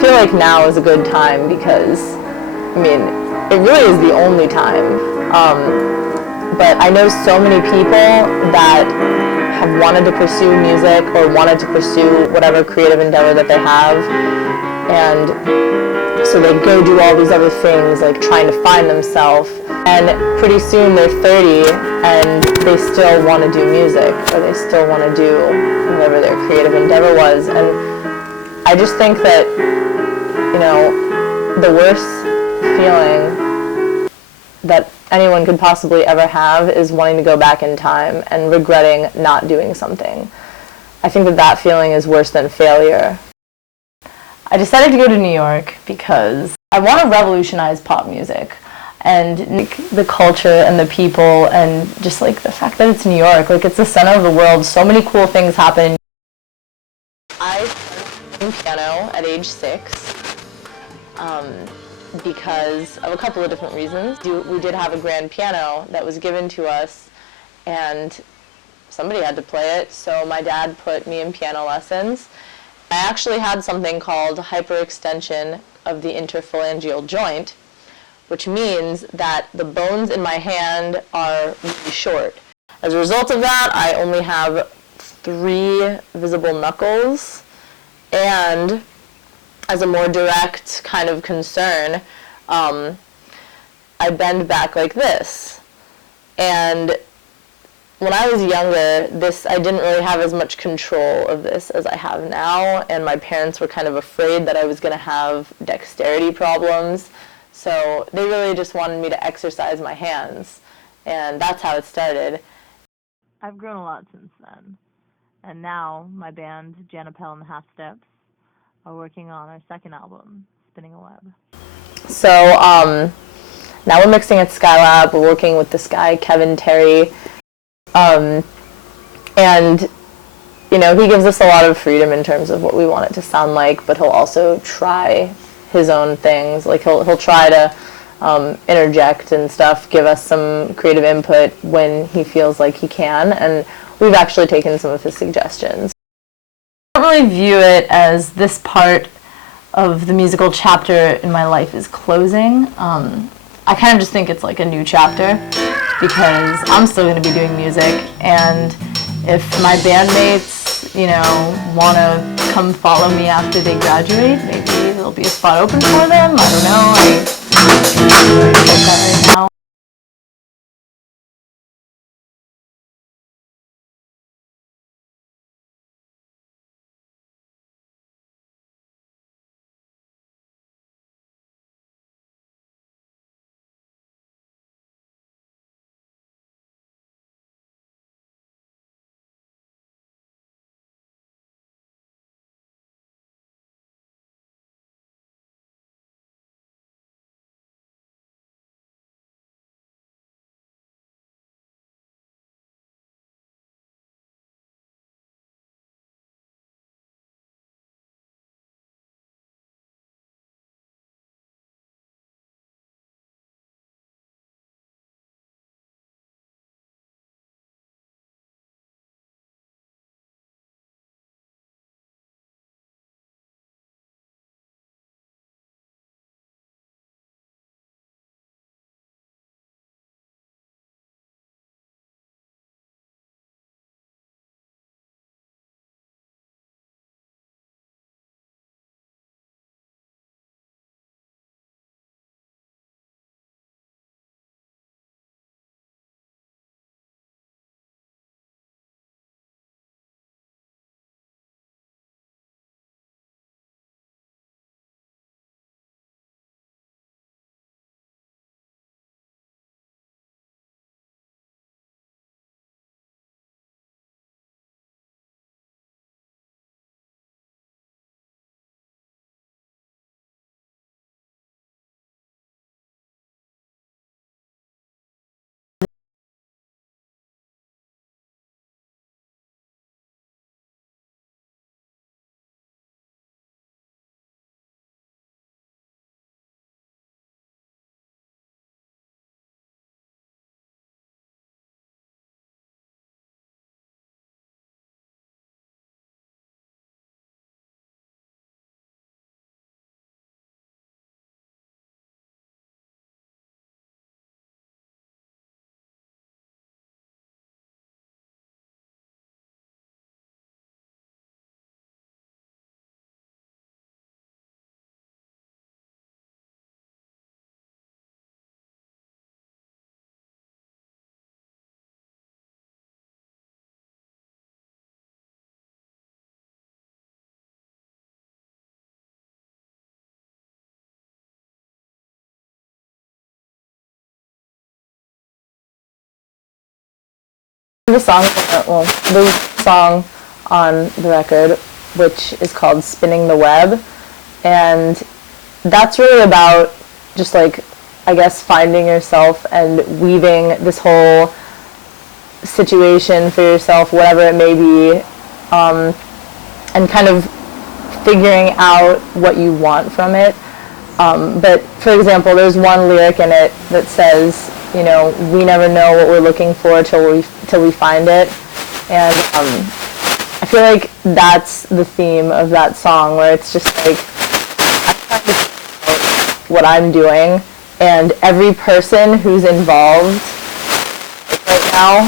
feel like now is a good time because, I mean, it really is the only time. But I know so many people that have wanted to pursue music or wanted to pursue whatever creative endeavor that they have, and so they go do all these other things, like trying to find themselves, and pretty soon they're 30 and they still want to do music, or they still want to do whatever their creative endeavor was. And I just think that, you know, the worst feeling that anyone could possibly ever have is wanting to go back in time and regretting not doing something. I think that that feeling is worse than failure. I decided to go to New York because I want to revolutionize pop music and the culture and the people, and just like the fact that it's New York, like it's the center of the world. So many cool things happen. I started playing piano at age 6 because of a couple of different reasons. We did have a grand piano that was given to us, and somebody had to play it, so my dad put me in piano lessons. I actually had something called hyperextension of the interphalangeal joint, which means that the bones in my hand are really short. As a result of that, I only have 3 visible knuckles, and as a more direct kind of concern, I bend back like this. And when I was younger, I didn't really have as much control of this as I have now, and my parents were kind of afraid that I was going to have dexterity problems, so they really just wanted me to exercise my hands, and that's how it started. I've grown a lot since then, and now my band, Janapel and the Half Steps, are working on our second album, Spinning a Web. So now we're mixing at Skylab. We're working with this guy, Kevin Terry. And, you know, he gives us a lot of freedom in terms of what we want it to sound like, but he'll also try his own things. Like, he'll try to interject and stuff, give us some creative input when he feels like he can, and we've actually taken some of his suggestions. I don't really view it as this part of the musical chapter in my life is closing. I kind of just think it's like a new chapter, because I'm still going to be doing music, and if my bandmates, you know, want to come follow me after they graduate, maybe there'll be a spot open for them. I don't know. I can't that right now. The song, well, the song on the record, which is called Spinning the Web, and that's really about just like, I guess, finding yourself and weaving this whole situation for yourself, whatever it may be, and kind of figuring out what you want from it. But for example, there's one lyric in it that says, you know, we never know what we're looking for till we find it, and I feel like that's the theme of that song, where it's just like, I'm trying to figure out what I'm doing, and every person who's involved right now,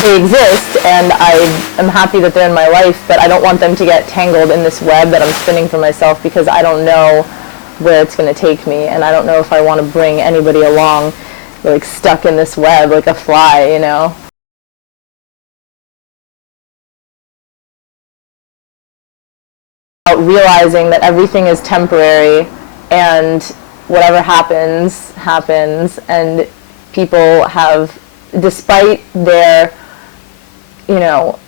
they exist, and I am happy that they're in my life, but I don't want them to get tangled in this web that I'm spinning for myself, because I don't know where it's going to take me, and I don't know if I want to bring anybody along like stuck in this web like a fly, you know. Realizing that everything is temporary, and whatever happens, happens, and people have, despite their, you know,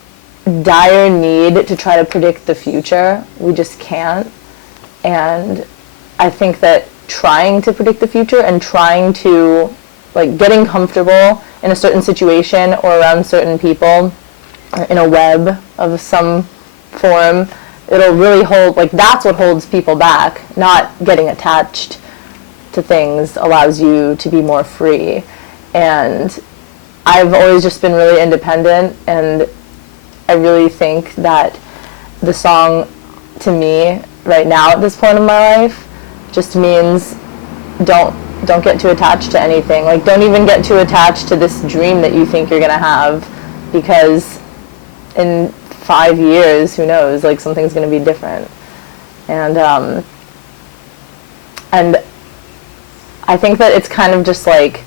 dire need to try to predict the future, we just can't. And I think that trying to predict the future and trying to, like, getting comfortable in a certain situation or around certain people, or in a web of some form, it'll really hold, like, that's what holds people back. Not getting attached to things allows you to be more free. And I've always just been really independent, and I really think that the song, to me, right now at this point in my life, just means don't get too attached to anything. Like, don't even get too attached to this dream that you think you're gonna have, because in 5 years, who knows, like, something's gonna be different. And I think that it's kind of just like,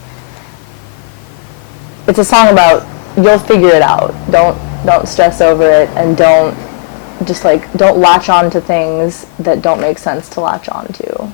it's a song about, you'll figure it out. Don't stress over it, and don't latch on to things that don't make sense to latch on to.